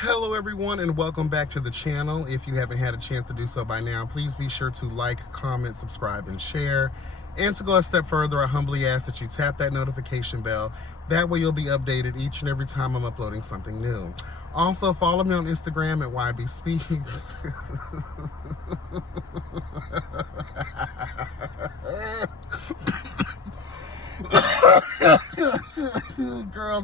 Hello everyone and welcome back to the channel. If you haven't had a chance to do so by now, please be sure to like, comment, subscribe, and share. And to go a step further, I humbly ask that you tap that notification bell. That way you'll be updated each and every time I'm uploading something new. Also, follow me on Instagram at YBSpeaks. Girl,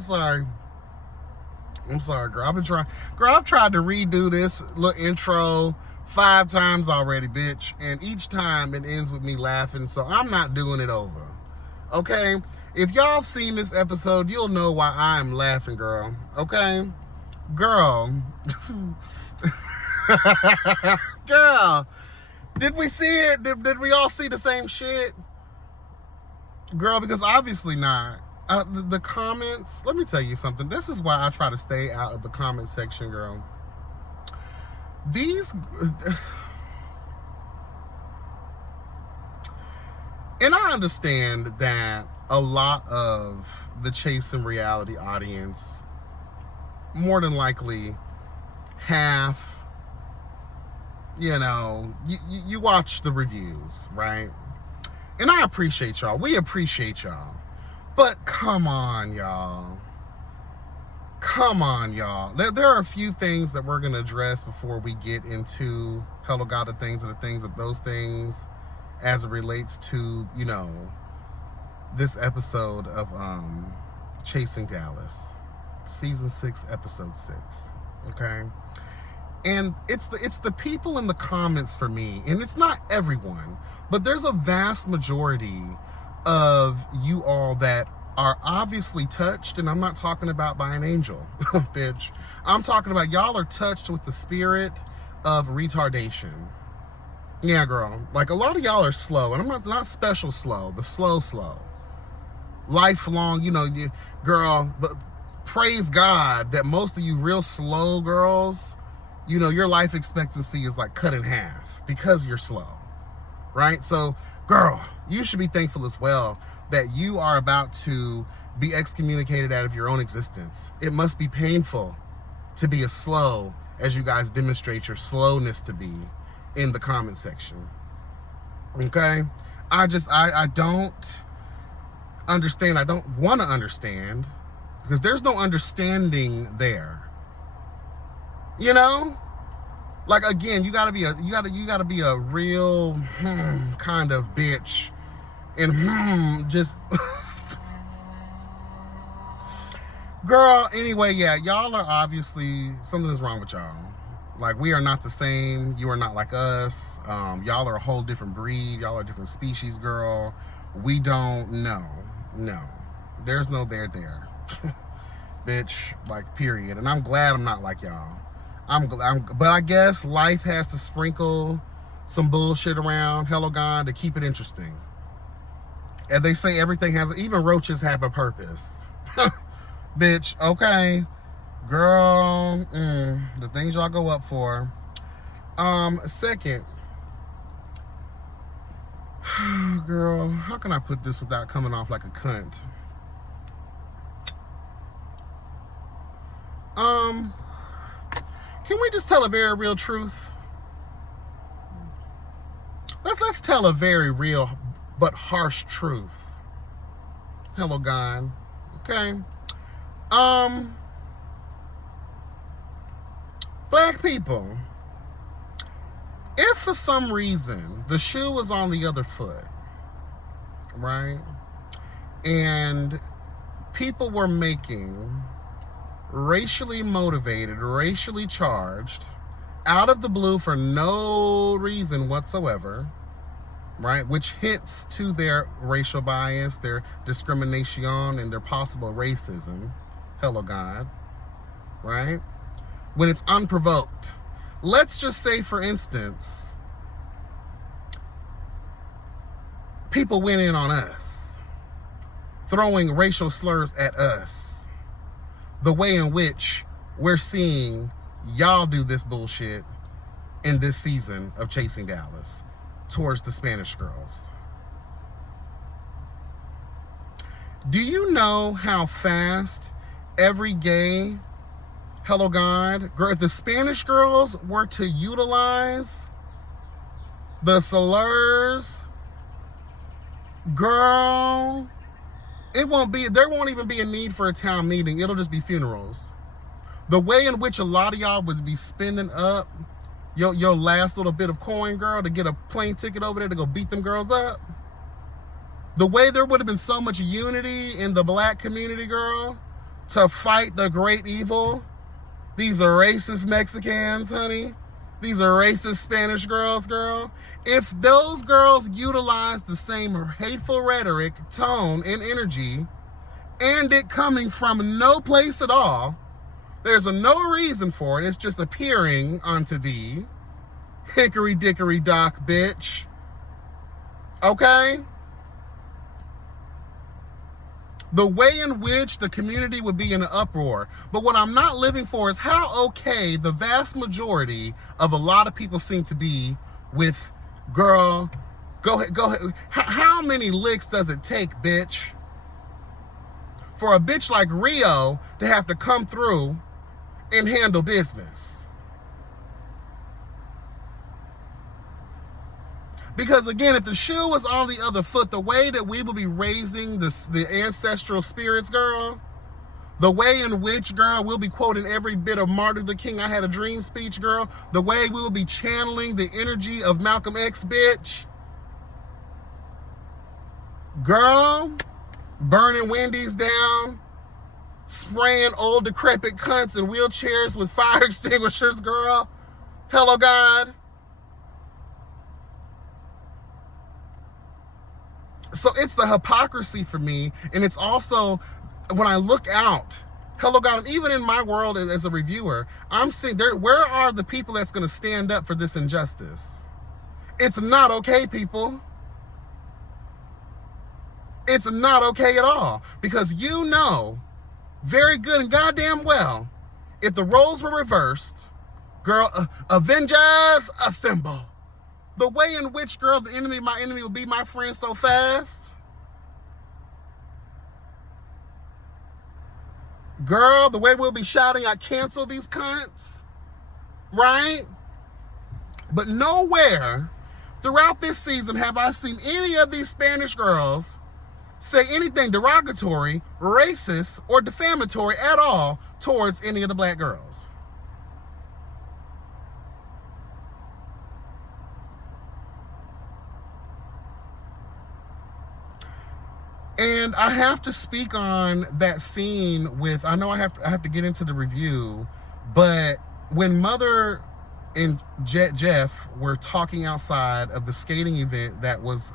I'm sorry, girl. I've tried to redo this little intro 5 times already, bitch. And each time it ends with me laughing, so I'm not doing it over. Okay? If y'all have seen this episode, you'll know why I'm laughing, girl. Okay? Girl. Girl. Did we see it? Did we all see the same shit? Girl, because obviously not. The comments, let me tell you something. This is why I try to stay out of the comment section, girl. And I understand that a lot of the Chasing Reality audience, more than likely, half, you watch the reviews, right? And I appreciate y'all. We appreciate y'all. But come on, y'all. Come on, y'all. There are a few things that we're going to address before we get into Hello God, the things of those things as it relates to, this episode of Chasing Dallas, season 6, episode 6. Okay? And it's the people in the comments for me, and it's not everyone, but there's a vast majority of you all that are obviously touched, and I'm not talking about by an angel, bitch. I'm talking about y'all are touched with the spirit of retardation. Yeah, girl. Like, a lot of y'all are slow, and I'm not special slow, the slow. Lifelong, girl, but praise God that most of you real slow girls, your life expectancy is like cut in half because you're slow, right? So, girl, you should be thankful as well that you are about to be excommunicated out of your own existence. It must be painful to be as slow as you guys demonstrate your slowness to be in the comment section. Okay? I don't understand. I don't want to understand because there's no understanding there. Like, again, you gotta be a real kind of bitch, and just girl. Anyway, yeah, y'all are obviously, something is wrong with y'all. Like, we are not the same. You are not like us. Y'all are a whole different breed. Y'all are a different species, girl. We don't know. No, there's no there, bitch. Like, period. And I'm glad I'm not like y'all. But I guess life has to sprinkle some bullshit around Hello God to keep it interesting. And they say everything even roaches have a purpose. Bitch, okay. Girl, the things y'all go up for. Second, girl, how can I put this without coming off like a cunt? Can we just tell a very real truth? Let's tell a very real but harsh truth. Hello God. Okay. Black people, if for some reason the shoe was on the other foot, right? And people were making racially motivated, racially charged, out of the blue for no reason whatsoever, right? Which hints to their racial bias, their discrimination, and their possible racism. Hello God, right? When it's unprovoked. Let's just say, for instance, people went in on us, throwing racial slurs at us. The way in which we're seeing y'all do this bullshit in this season of Chasing Dallas towards the Spanish girls. Do you know how fast every gay Hello, God. Girl, if the Spanish girls were to utilize the slurs, girl, there won't even be a need for a town meeting. It'll just be funerals. The way in which a lot of y'all would be spending up your last little bit of coin, girl, to get a plane ticket over there to go beat them girls up. The way there would have been so much unity in the black community, girl, to fight the great evil. These are racist Mexicans, honey. These are racist Spanish girls, girl. If those girls utilize the same hateful rhetoric, tone, and energy, and it coming from no place at all, there's no reason for it. It's just appearing onto thee. Hickory dickory dock, bitch. Okay? The way in which the community would be in an uproar. But what I'm not living for is how okay the vast majority of a lot of people seem to be with, girl, go ahead. How many licks does it take, bitch, for a bitch like Rio to have to come through and handle business? Because again, if the shoe was on the other foot, the way that we will be raising the ancestral spirits, girl, the way in which, girl, we'll be quoting every bit of Martin Luther King I Had a Dream speech, girl, the way we will be channeling the energy of Malcolm X, bitch, girl, burning Wendy's down, spraying old decrepit cunts in wheelchairs with fire extinguishers, girl. Hello, God. So it's the hypocrisy for me, and it's also when I look out, hello, God, and even in my world as a reviewer, I'm seeing where are the people that's going to stand up for this injustice? It's not okay, people. It's not okay at all, because you know very good and goddamn well, if the roles were reversed, girl, Avengers assemble. The way in which, girl, my enemy will be my friend so fast. Girl, the way we'll be shouting, I cancel these cunts. Right? But nowhere throughout this season have I seen any of these Spanish girls say anything derogatory, racist, or defamatory at all towards any of the black girls. And I have to speak on that scene with, I know I have to get into the review, but when Mother and Jeff were talking outside of the skating event that was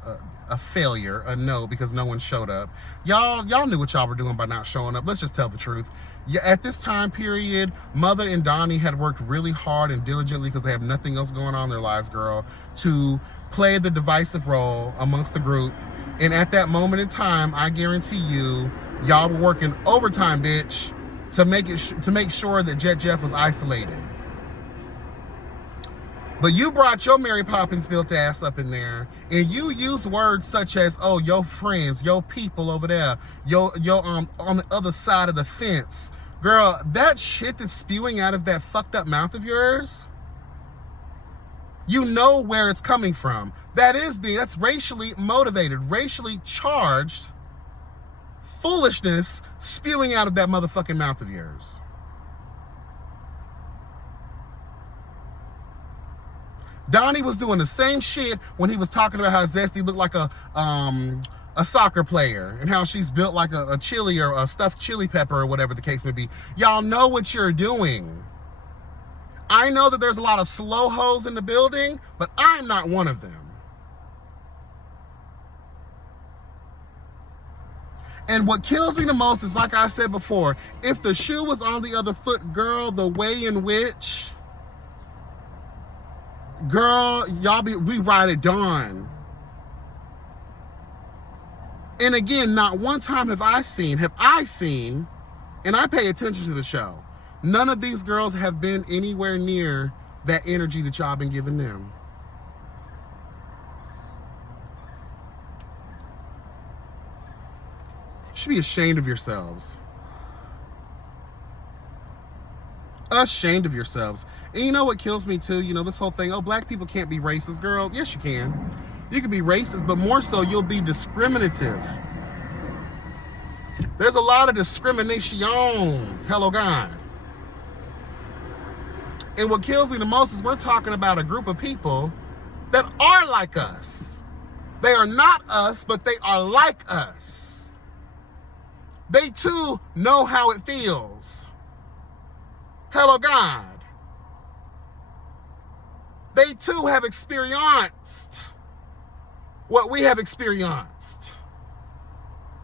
a failure, a no, because no one showed up. Y'all knew what y'all were doing by not showing up. Let's just tell the truth. Yeah, at this time period, Mother and Donnie had worked really hard and diligently, because they have nothing else going on in their lives, girl, to play the divisive role amongst the group. And at that moment in time, I guarantee you, y'all were working overtime, bitch, to make sure that Jeff was isolated. But you brought your Mary Poppins built ass up in there, and you use words such as, oh, your friends, your people over there, your on the other side of the fence. Girl, that shit that's spewing out of that fucked up mouth of yours, you know where it's coming from. That's racially motivated, racially charged foolishness spewing out of that motherfucking mouth of yours. Donnie was doing the same shit when he was talking about how Zesty looked like a soccer player, and how she's built like a chili or a stuffed chili pepper or whatever the case may be. Y'all know what you're doing. I know that there's a lot of slow hoes in the building, but I'm not one of them. And what kills me the most is, like I said before, if the shoe was on the other foot, girl, the way in which, girl, we ride at dawn. And again, not one time have I seen, and I pay attention to the show, none of these girls have been anywhere near that energy that y'all been giving them. You should be ashamed of yourselves. Ashamed of yourselves. And you know what kills me too? You know, this whole thing, oh, black people can't be racist. Girl, yes you can. You can be racist, but more so you'll be discriminative. There's a lot of discrimination. Hello, God. And what kills me the most is we're talking about a group of people that are like us. They are not us, but they are like us. They too know how it feels. Hello, God. They too have experienced what we have experienced.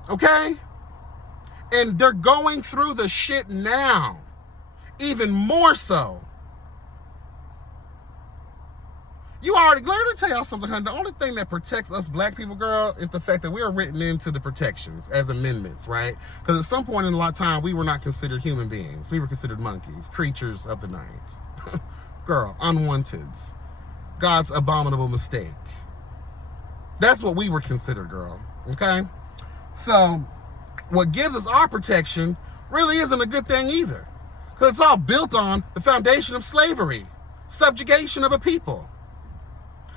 Okay? And they're going through the shit now. Even more so. You already, let me tell y'all something, honey. The only thing that protects us black people, girl, is the fact that we are written into the protections as amendments, right? Because at some point in a lot of time, we were not considered human beings. We were considered monkeys, creatures of the night. Girl, unwanteds. God's abominable mistake. That's what we were considered, girl, okay? So, what gives us our protection really isn't a good thing either. Because it's all built on the foundation of slavery, subjugation of a people.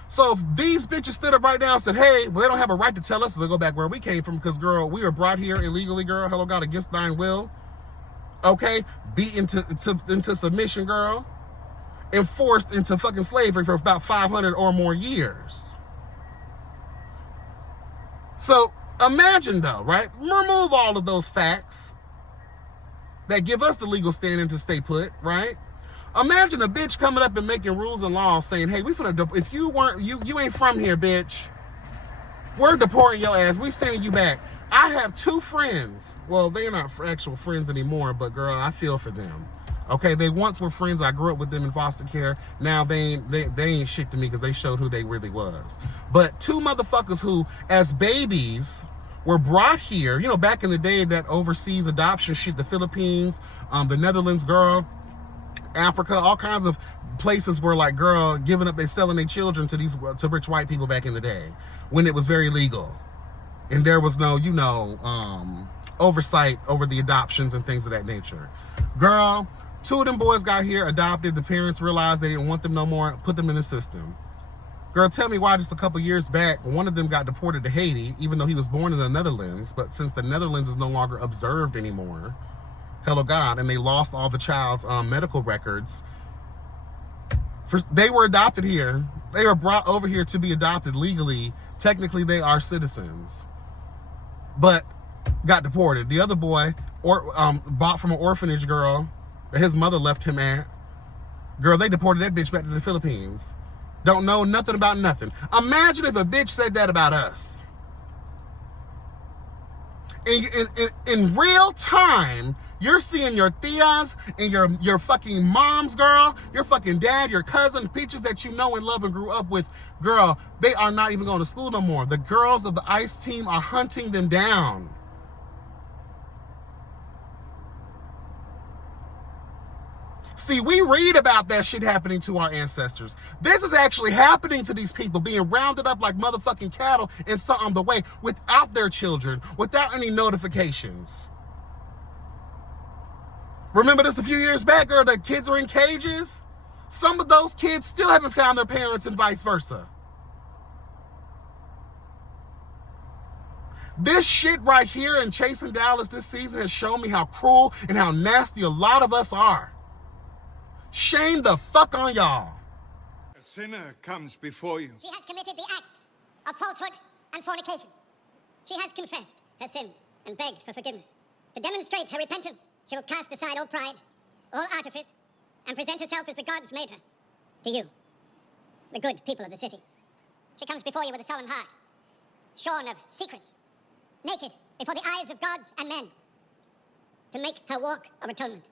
So if these bitches stood up right now and said, hey, well, they don't have a right to tell us to go back where we came from because, girl, we were brought here illegally, girl. Hello, God, against thine will. Okay? Beaten into submission, girl. And forced into fucking slavery for about 500 or more years. So imagine, though, right? Remove all of those facts that give us the legal standing to stay put, right? Imagine a bitch coming up and making rules and laws saying, hey, we finna, if you ain't from here, bitch, we're deporting your ass. We sending you back. I have two friends. Well, they're not actual friends anymore, but girl, I feel for them. Okay, they once were friends. I grew up with them in foster care. Now they ain't shit to me because they showed who they really was. But two motherfuckers who, as babies, were brought here, you know, back in the day, that overseas adoption shit, the Philippines, the Netherlands, girl, Africa, all kinds of places were like, girl, giving up, they selling their children to rich white people back in the day when it was very legal. And there was no, you know, oversight over the adoptions and things of that nature. Girl, two of them boys got here, adopted. The parents realized they didn't want them no more, put them in the system. Girl, tell me why just a couple years back, one of them got deported to Haiti, even though he was born in the Netherlands. But since the Netherlands is no longer observed anymore, hello God, and they lost all the child's medical records. They were adopted here. They were brought over here to be adopted legally. Technically, they are citizens, but got deported. The other boy, bought from an orphanage girl that his mother left him at. Girl, they deported that bitch back to the Philippines. Don't know nothing about nothing. Imagine if a bitch said that about us. In real time, you're seeing your tias and your fucking moms, girl, your fucking dad, your cousin, peaches that you know and love and grew up with, girl, they are not even going to school no more. The girls of the ICE team are hunting them down. See, we read about that shit happening to our ancestors. This is actually happening to these people, being rounded up like motherfucking cattle and sent on the way without their children, without any notifications. Remember this a few years back, girl, the kids were in cages? Some of those kids still haven't found their parents and vice versa. This shit right here in Chasing Dallas this season has shown me how cruel and how nasty a lot of us are. Shame the fuck on y'all. A sinner comes before you. She has committed the acts of falsehood and fornication. She has confessed her sins and begged for forgiveness. To demonstrate her repentance, she will cast aside all pride, all artifice, and present herself as the gods made her to you, the good people of the city. She comes before you with a sullen heart, shorn of secrets, naked before the eyes of gods and men, to make her walk of atonement.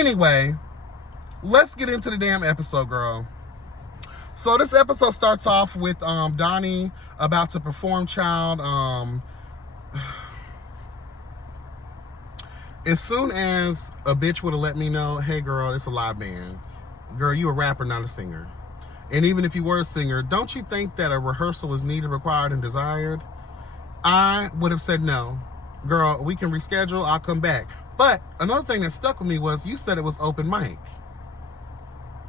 Anyway, let's get into the damn episode, girl. So this episode starts off with Donnie about to perform, child. As soon as a bitch would have let me know, hey girl, it's a live band. Girl, you a rapper, not a singer. And even if you were a singer, don't you think that a rehearsal is needed, required, and desired? I would have said no. Girl, we can reschedule, I'll come back. But another thing that stuck with me was you said it was open mic.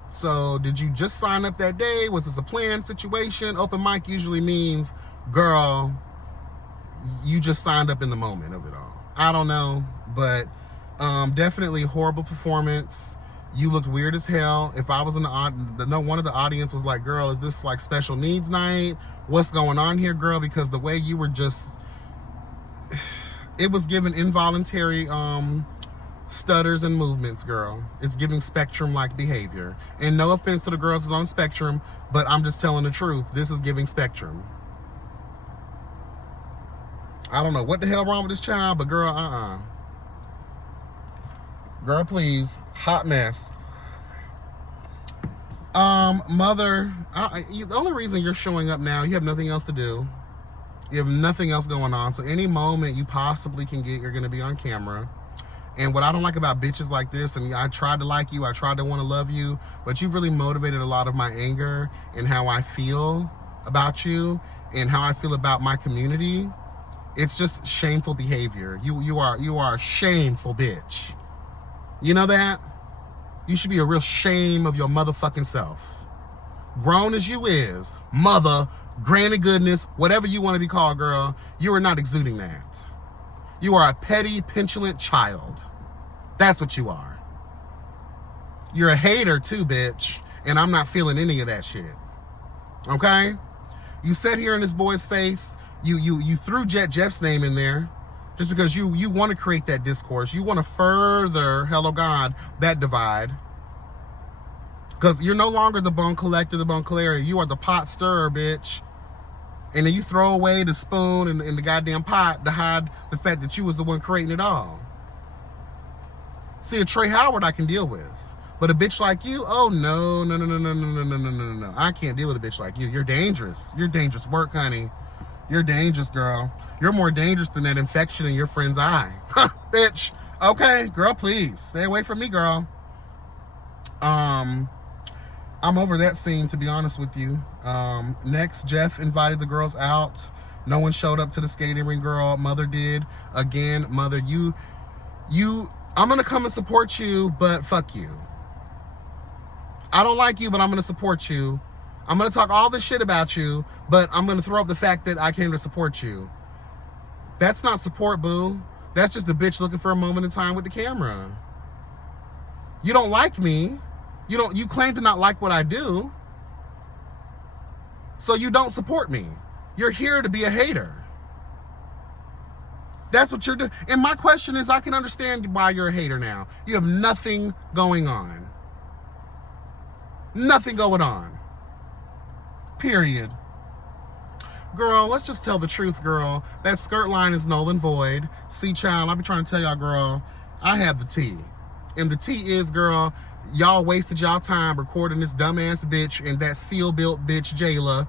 So did you just sign up that day? Was this a planned situation? Open mic usually means, girl, you just signed up in the moment of it all. I don't know, but definitely horrible performance. You looked weird as hell. If I was in one of the audience was like, girl, is this like special needs night? What's going on here, girl? Because the way you were just, it was given involuntary stutters and movements, girl. It's giving spectrum-like behavior. And no offense to the girls that's on the spectrum, but I'm just telling the truth. This is giving spectrum. I don't know what the hell wrong with this child, but girl, Girl, please. Hot mess. Mother, the only reason you're showing up now, you have nothing else to do. You have nothing else going on. So any moment you possibly can get, you're going to be on camera. And what I don't like about bitches like this, and I tried to like you, I tried to want to love you, but you've really motivated a lot of my anger and how I feel about you and how I feel about my community. It's just shameful behavior. You are a shameful bitch. You know that? You should be a real shame of your motherfucking self. Grown as you is, mother, granny goodness, whatever you want to be called, girl, you are not exuding that. You are a petty, petulant child. That's what you are. You're a hater too, bitch, and I'm not feeling any of that shit. Okay? You sat here in this boy's face, you threw Jeff's name in there, just because you want to create that discourse. You want to further, hello God, that divide. Because you're no longer the bone collector, the bone collector. You are the pot stirrer, bitch. And then you throw away the spoon and the goddamn pot to hide the fact that you was the one creating it all. See, a Trey Howard I can deal with. But a bitch like you, oh no. I can't deal with a bitch like you. You're dangerous. You're dangerous work, honey. You're dangerous, girl. You're more dangerous than that infection in your friend's eye. Bitch. Okay, girl, please. Stay away from me, girl. I'm over that scene, to be honest with you. Next, Jeff invited the girls out. No one showed up to the skating ring, girl. Mother did. Again, Mother, I'm going to come and support you, but fuck you. I don't like you, but I'm going to support you. I'm going to talk all this shit about you, but I'm going to throw up the fact that I came to support you. That's not support, boo. That's just the bitch looking for a moment in time with the camera. You don't like me. You claim to not like what I do. So you don't support me. You're here to be a hater. That's what you're doing. And my question is, I can understand why you're a hater now. You have nothing going on. Nothing going on. Period. Girl, let's just tell the truth, girl. That skirt line is null and void. See, child, I be trying to tell y'all, girl, I have the tea. And the tea is, girl, y'all wasted y'all time recording this dumbass bitch and that seal-built bitch, Jayla,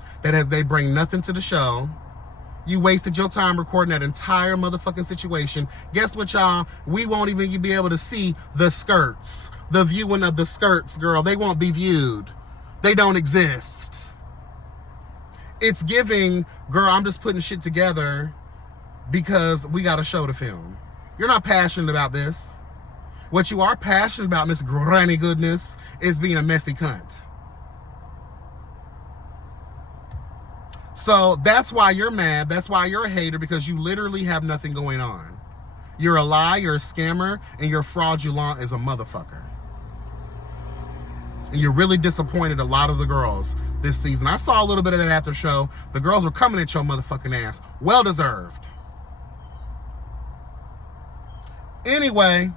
they bring nothing to the show. You wasted your time recording that entire motherfucking situation. Guess what, y'all? We won't even be able to see the skirts. The viewing of the skirts, girl. They won't be viewed. They don't exist. It's giving, girl, I'm just putting shit together because we got a show to film. You're not passionate about this. What you are passionate about, Miss Granny Goodness, is being a messy cunt. So that's why you're mad. That's why you're a hater, because you literally have nothing going on. You're a lie, you're a scammer, and you're fraudulent as a motherfucker. And you're really disappointed a lot of the girls this season. I saw a little bit of that after show. The girls were coming at your motherfucking ass. Well deserved. Anyway,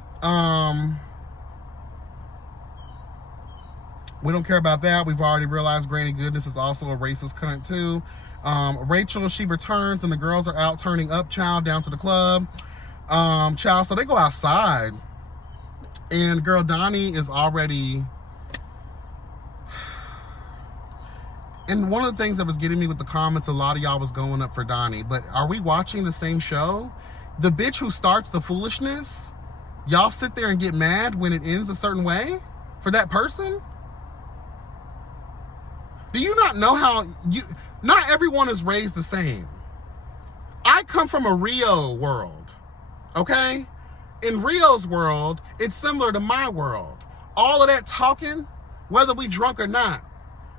we don't care about that. We've already realized Granny Goodness is also a racist cunt too. Rachel, she returns and the girls are out turning up, child, down to the club. Child, so they go outside And girl, Donnie is already... And one of the things that was getting me with the comments, a lot of y'all was going up for Donnie. But are we watching the same show? The bitch who starts the foolishness, y'all sit there and get mad when it ends a certain way for that person? Do you not know how not everyone is raised the same? I come from a Rio world, okay? In Rio's world, it's similar to my world. All of that talking, whether we drunk or not,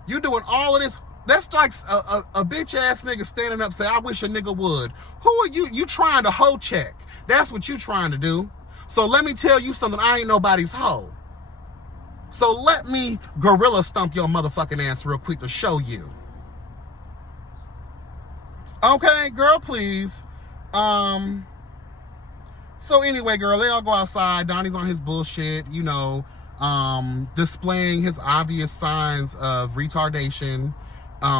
you doing all of this. That's like a bitch ass nigga standing up saying, I wish a nigga would. Who are you? You trying to hoe check. That's what you trying to do. So let me tell you something. I ain't nobody's hoe. So let me gorilla stomp your motherfucking ass real quick to show you. Okay, girl, please. So anyway, girl, they all go outside. Donnie's on his bullshit, you know, displaying his obvious signs of retardation.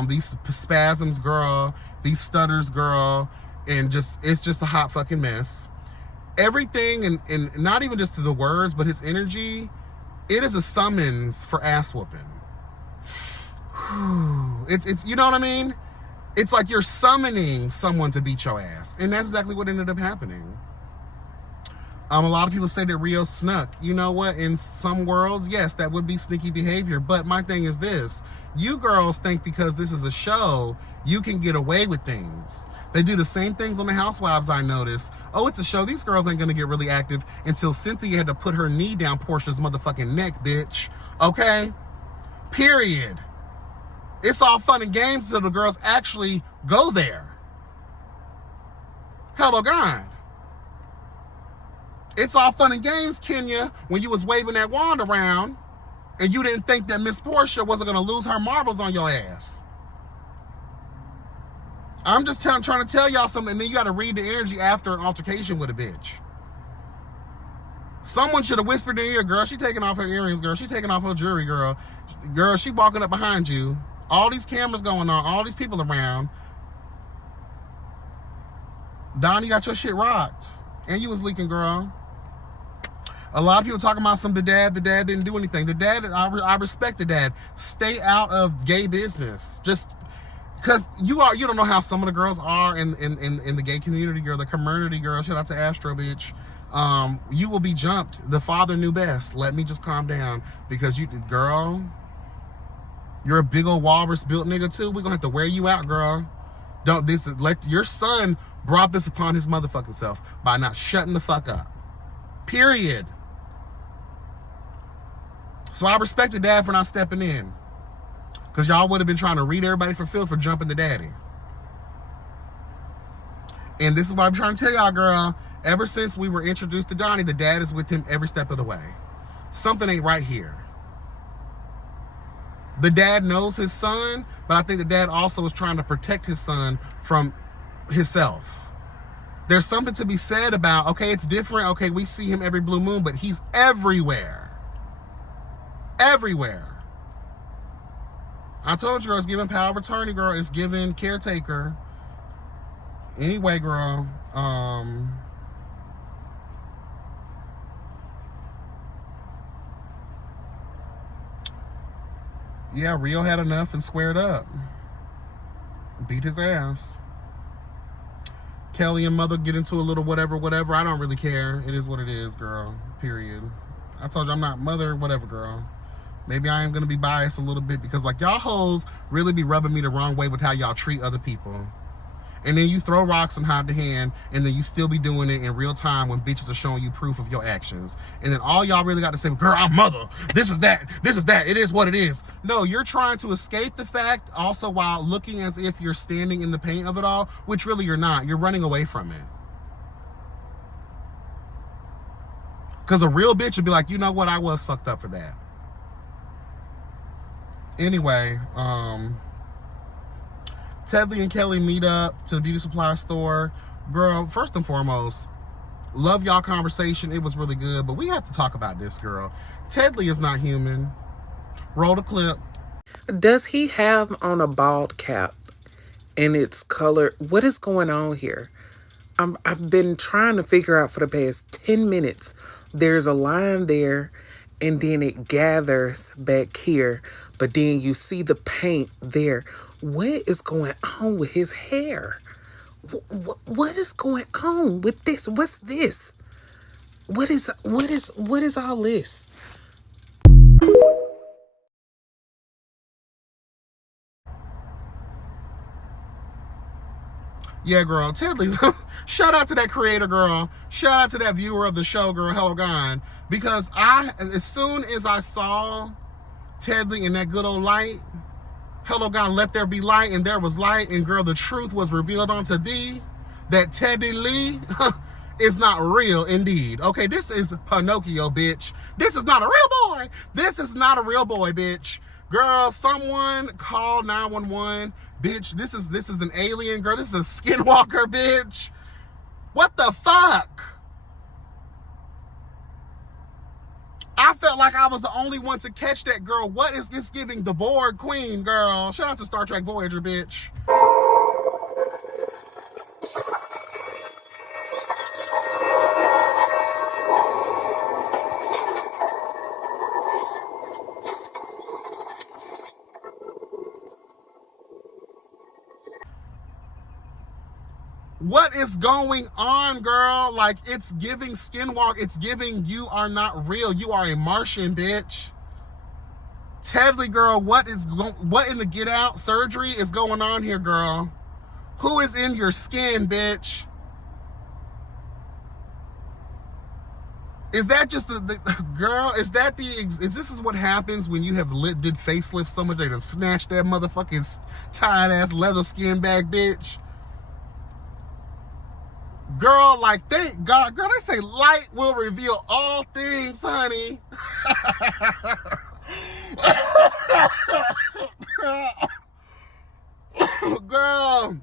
These spasms, girl, these stutters, girl, and it's just a hot fucking mess. Everything, and not even just the words, but his energy, it is a summons for ass whooping. It's you know what I mean? It's like you're summoning someone to beat your ass. And that's exactly what ended up happening. A lot of people say that Rio snuck. You know what? In some worlds, yes, that would be sneaky behavior. But my thing is this. You girls think because this is a show, you can get away with things. They do the same things on the Housewives, I noticed. Oh, it's a show. These girls ain't going to get really active until Cynthia had to put her knee down Portia's motherfucking neck, bitch. Okay? Period. It's all fun and games until the girls actually go there. Hello, God. It's all fun and games, Kenya, when you was waving that wand around and you didn't think that Miss Portia wasn't going to lose her marbles on your ass. I'm just trying to tell y'all something, and then you got to read the energy after an altercation with a bitch. Someone should have whispered in your ear, girl, she taking off her earrings, girl. She taking off her jewelry, girl. Girl, she walking up behind you. All these cameras going on, all these people around. Donnie got your shit rocked. And you was leaking, girl. A lot of people talking about the dad didn't do anything. The dad, I respect the dad. Stay out of gay business. Just because you don't know how some of the girls are in the gay community, girl, the community, girl. Shout out to Astro, bitch. You will be jumped. The father knew best. Let me just calm down because girl, you're a big old walrus built nigga too. We're gonna have to wear you out, girl. Let your son brought this upon his motherfucking self by not shutting the fuck up. Period. So I respect the dad for not stepping in. Because y'all would have been trying to read everybody for filth for jumping the daddy. And this is what I'm trying to tell y'all, girl. Ever since we were introduced to Donnie, the dad is with him every step of the way. Something ain't right here. The dad knows his son, but I think the dad also is trying to protect his son from himself. There's something to be said about, okay, it's different. Okay, we see him every blue moon, but he's everywhere. Everywhere. I told you, girl, it's giving power of attorney, girl. It's giving caretaker. Anyway, girl, yeah, Rio had enough and squared up. Beat his ass. Kelly and Mother get into a little whatever. I don't really care. It is what it is, girl. Period. I told you I'm not Mother, whatever, girl. Maybe I am going to be biased a little bit because, like, y'all hoes really be rubbing me the wrong way with how y'all treat other people. And then you throw rocks and hide the hand, and then you still be doing it in real time when bitches are showing you proof of your actions. And then all y'all really got to say, girl, I'm Mother. This is that. It is what it is. No, you're trying to escape the fact also while looking as if you're standing in the pain of it all, which really you're not. You're running away from it. Because a real bitch would be like, you know what? I was fucked up for that. Anyway, Tedley and Kelly meet up to the beauty supply store. Girl, first and foremost, love y'all conversation. It was really good, but we have to talk about this, girl. Tedley is not human. Roll the clip. Does he have on a bald cap and it's colored? What is going on here? I've been trying to figure out for the past 10 minutes. There's a line there, and then it gathers back here, but then you see the paint there. What is going on with his hair? What is going on with this? What's this? What is all this? Yeah, girl, Tedley's. Shout out to that creator, girl. Shout out to that viewer of the show, girl. Hello, God. Because as soon as I saw Tedley in that good old light, hello, God, let there be light, and there was light, and girl, the truth was revealed unto thee that Teddy Lee is not real indeed. Okay, this is Pinocchio, bitch. This is not a real boy. This is not a real boy, bitch. Girl, someone call 911. Bitch, this is an alien, girl. This is a skinwalker, bitch. What the fuck? I felt like I was the only one to catch that, girl. What is this giving? The Borg Queen, girl. Shout out to Star Trek Voyager, bitch. What is going on, girl? Like, it's giving skinwalk. It's giving you are not real. You are a Martian, bitch. Tedley, girl, what in the Get Out surgery is going on here, girl? Who is in your skin, bitch? Is that just the girl? Is this is what happens when you have did facelift so much they done snatched that motherfucking tight ass leather skin back, bitch? Girl, like, thank God, girl, they say light will reveal all things, honey. Girl,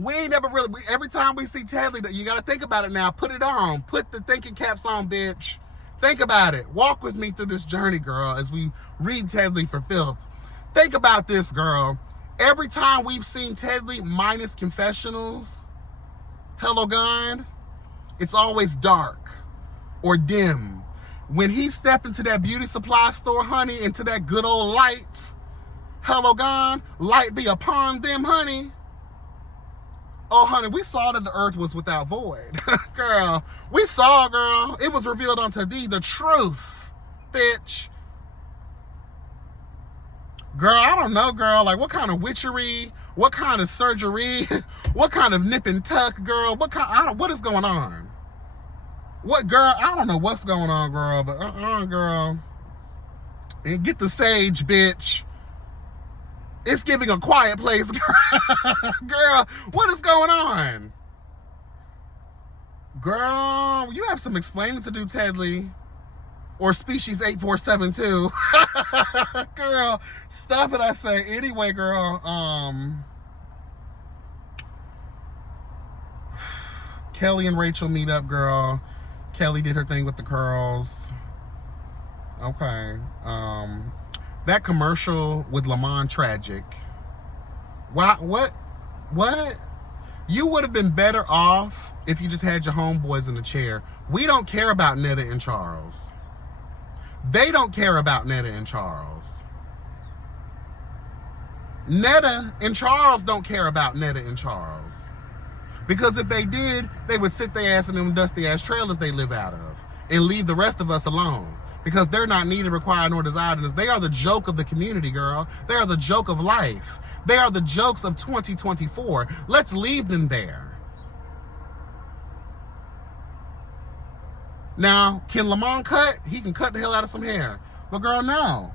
we ain't never really, every time we see Tedley, you gotta think about it now. Put it on. Put the thinking caps on, bitch. Think about it. Walk with me through this journey, girl, as we read Tedley for filth. Think about this, girl. Every time we've seen Tedley minus confessionals, hello, God, it's always dark or dim. When he stepped into that beauty supply store, honey, into that good old light, hello, God, light be upon them, honey. Oh, honey, we saw that the earth was without void. Girl, we saw, girl. It was revealed unto thee the truth, bitch. Girl, I don't know, girl. Like, what kind of witchery? What kind of surgery? What kind of nip and tuck, girl? What is going on? What, girl? I don't know what's going on, girl, but girl. And get the sage, bitch. It's giving A Quiet Place, girl. Girl, what is going on? Girl, you have some explaining to do, Tedley. Or Species 8472. Girl, stuff it, I say. Anyway, girl, Kelly and Rachel meet up, girl. Kelly did her thing with the curls. Okay. That commercial with Lamont, tragic. What? You would have been better off if you just had your homeboys in the chair. We don't care about Netta and Charles. They don't care about Netta and Charles. Netta and Charles don't care about Netta and Charles. Because if they did, they would sit their ass in them dusty ass trailers they live out of and leave the rest of us alone. Because they're not needed, required, nor desired in us. They are the joke of the community, girl. They are the joke of life. They are the jokes of 2024. Let's leave them there. Now, can Lamont cut? He can cut the hell out of some hair. But girl, no.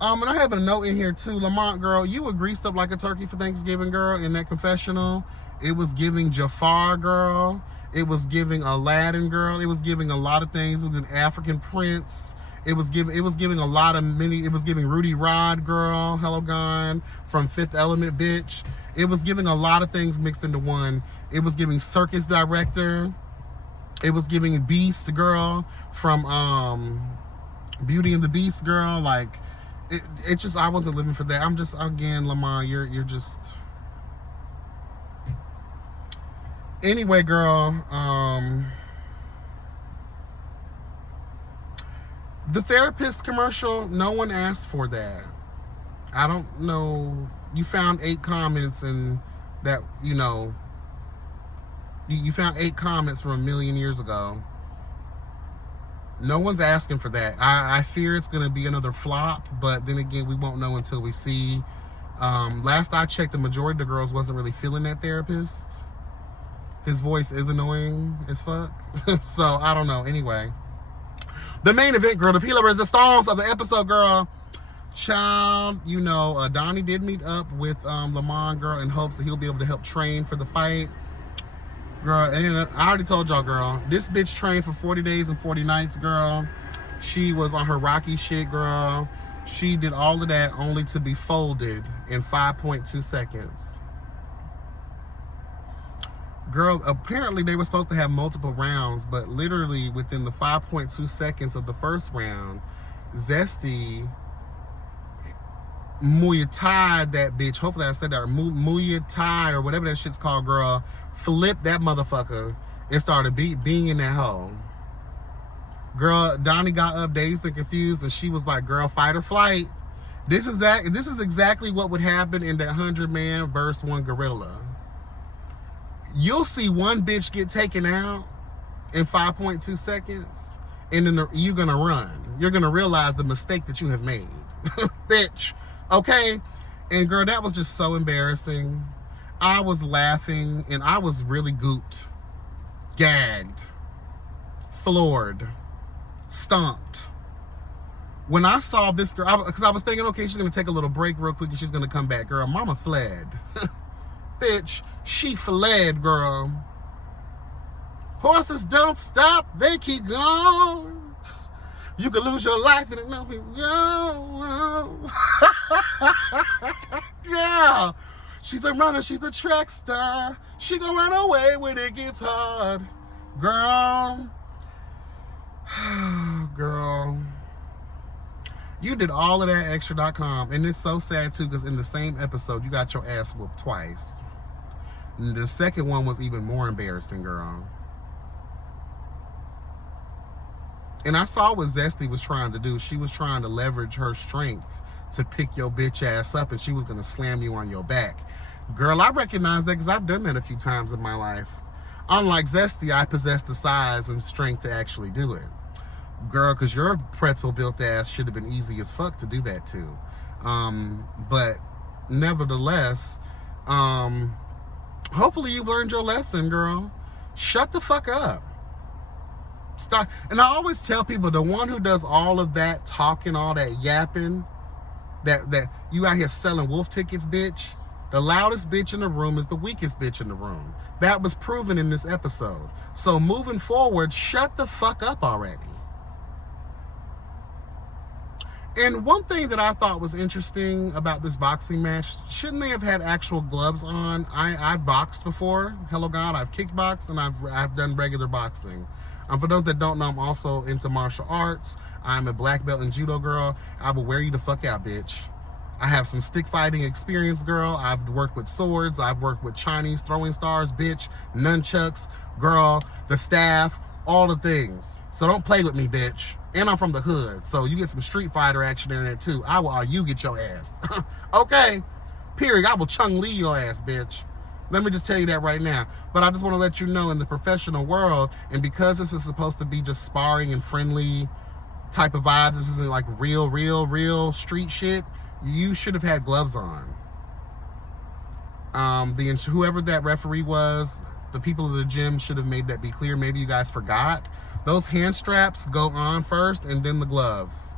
And I have a note in here too. Lamont, girl, you were greased up like a turkey for Thanksgiving, girl, in that confessional. It was giving Jafar, girl. It was giving Aladdin, girl. It was giving a lot of things with an African prince. It was giving a lot of it was giving Rudy Rod, girl. Hello, gone from Fifth Element, bitch. It was giving a lot of things mixed into one. It was giving circus director. It was giving Beast, girl, from Beauty and the Beast, girl. Like, it just, I wasn't living for that. I'm just, again, Lamont, you're just, Anyway, girl, the therapist commercial, no one asked for that. I don't know. You found 8 comments and that, you know, you found 8 comments from 1 million years ago. No one's asking for that. I fear it's going to be another flop, but then again, we won't know until we see. Last I checked, the majority of the girls wasn't really feeling that therapist. His voice is annoying as fuck. So, I don't know. Anyway. The main event, girl, the Pilar Resistance of the episode, girl. Child, you know, Donnie did meet up with Lamont, girl, in hopes that he'll be able to help train for the fight. Girl, and I already told y'all, girl, this bitch trained for 40 days and 40 nights, girl. She was on her Rocky shit, girl. She did all of that only to be folded in 5.2 seconds. Girl, apparently they were supposed to have multiple rounds, but literally within the 5.2 seconds of the first round, Zesty Muay Thai that bitch. Hopefully I said that. Muay Thai or whatever that shit's called, girl. Flipped that motherfucker and started being in that hole. Girl, Donnie got up dazed and confused, and she was like, girl, fight or flight. This is exactly what would happen in that 100-man versus 1 gorilla. You'll see one bitch get taken out in 5.2 seconds, and then you're gonna run. You're gonna realize the mistake that you have made. Bitch. Okay? And girl, that was just so embarrassing. I was laughing, and I was really gooped, gagged, floored, stomped. When I saw this girl, because I was thinking, okay, she's gonna take a little break real quick and she's gonna come back. Girl, mama fled. Bitch, she fled, girl. Horses don't stop, they keep going. You could lose your life and it nothing go. Yeah. She's a runner, she's a track star. She gonna run away when it gets hard. Girl. Girl. You did all of that extra.com. And it's so sad too, because in the same episode, you got your ass whooped twice. And the second one was even more embarrassing, girl. And I saw what Zesty was trying to do. She was trying to leverage her strength to pick your bitch ass up, and she was gonna slam you on your back. Girl, I recognize that because I've done that a few times in my life. Unlike Zesty, I possess the size and strength to actually do it. Girl, because your pretzel-built ass should have been easy as fuck to do that too. But nevertheless, hopefully you've learned your lesson, girl. Shut the fuck up. Stop. And I always tell people, the one who does all of that talking, all that yapping, that you out here selling wolf tickets, bitch. The loudest bitch in the room is the weakest bitch in the room. That was proven in this episode. So moving forward, shut the fuck up already. And one thing that I thought was interesting about this boxing match, shouldn't they have had actual gloves on? I've boxed before. Hello God, I've kickboxed and I've done regular boxing. For those that don't know, I'm also into martial arts. I'm a black belt in judo, girl. I will wear you the fuck out, bitch. I have some stick fighting experience, girl. I've worked with swords. I've worked with Chinese throwing stars, bitch. Nunchucks, girl. The staff, all the things. So don't play with me, bitch. And I'm from the hood, so you get some Street Fighter action in there too. You get your ass. Okay? Period. I will Chung Lee your ass, bitch. Let me just tell you that right now. But I just want to let you know, in the professional world, and because this is supposed to be just sparring and friendly type of vibes, this isn't like real street shit, you should have had gloves on. Whoever that referee was, the people of the gym should have made that be clear. Maybe you guys forgot. Those hand straps go on first and then the gloves.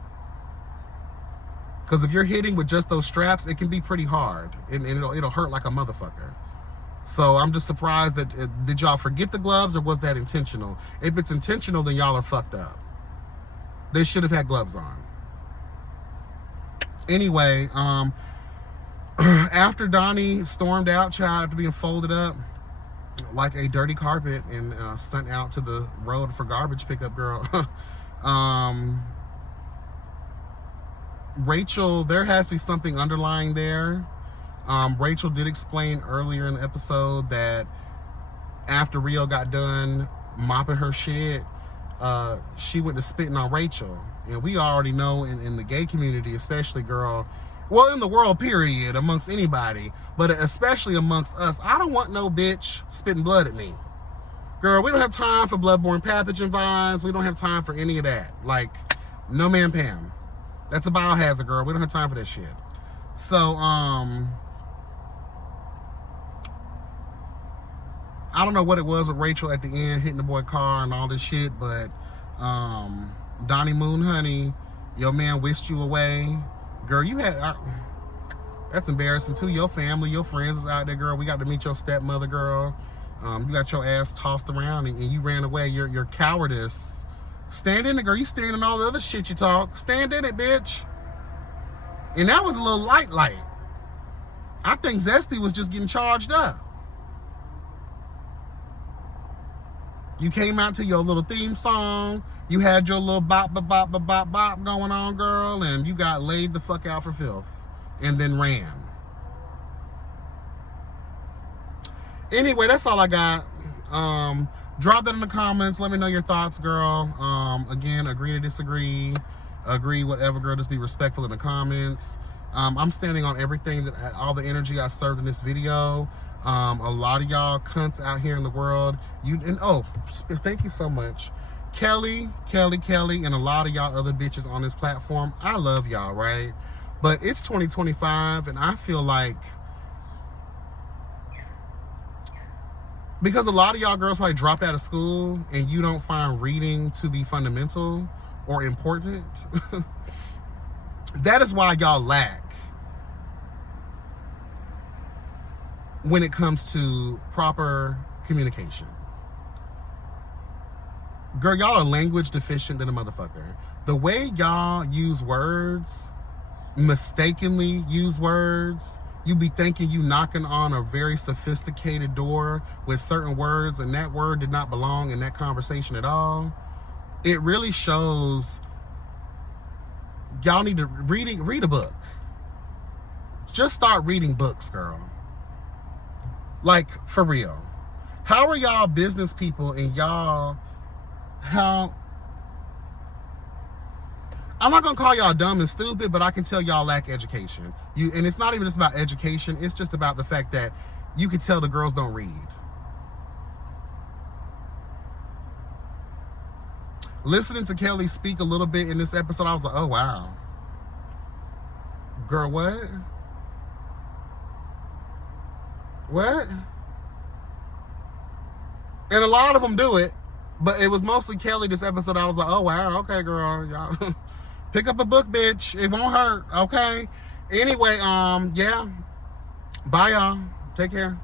Because if you're hitting with just those straps, it can be pretty hard. And it'll hurt like a motherfucker. So I'm just surprised that, did y'all forget the gloves or was that intentional? If it's intentional, then y'all are fucked up. They should have had gloves on. Anyway, after Donnie stormed out, child, after being folded up like a dirty carpet and sent out to the road for garbage pickup, girl. Rachel, there has to be something underlying there. Rachel did explain earlier in the episode that after Rio got done mopping her shit, she went to spitting on Rachel. And we already know in the gay community, especially, girl, well, in the world, period, amongst anybody, but especially amongst us, I don't want no bitch spitting blood at me. Girl, we don't have time for bloodborne pathogen vines. We don't have time for any of that. Like, no man Pam. That's a biohazard, girl. We don't have time for that shit. So, I don't know what it was with Rachel at the end, hitting the boy car and all this shit, but, Donnie Moon, honey, your man wished you away. Girl, you had, that's embarrassing too. Your family, your friends is out there, girl. We got to meet your stepmother, girl. You got your ass tossed around and you ran away. Your cowardice. Stand in it, girl. You stand in all the other shit you talk. Stand in it, bitch. And that was a little light. I think Zesty was just getting charged up. You came out to your little theme song. You had your little bop, bop, bop, bop, bop, bop going on, girl, and you got laid the fuck out for filth and then ran. Anyway, that's all I got. Drop that in the comments. Let me know your thoughts, girl. Again, agree to disagree. Agree, whatever, girl. Just be respectful in the comments. I'm standing on everything, all the energy I served in this video. A lot of y'all cunts out here in the world. Thank you so much. Kelly, and a lot of y'all other bitches on this platform. I love y'all, right? But it's 2025, and I feel like, because a lot of y'all girls probably dropped out of school and you don't find reading to be fundamental or important, that is why y'all lack when it comes to proper communication. Girl, y'all are language deficient than a motherfucker. The way y'all use words, mistakenly use words, you be thinking you knocking on a very sophisticated door with certain words, and that word did not belong in that conversation at all. It really shows y'all need to read a book. Just start reading books, girl. Like, for real. How are y'all business people and y'all, I'm not gonna call y'all dumb and stupid, but I can tell y'all lack education. And it's not even just about education, it's just about the fact that you can tell the girls don't read. Listening to Kelly speak a little bit in this episode, I was like, oh wow. Girl, what? What? And a lot of them do it, but it was mostly Kelly this episode. I was like, oh wow, okay, girl, y'all pick up a book, bitch. It won't hurt, okay? Anyway, yeah. Bye, y'all. Take care.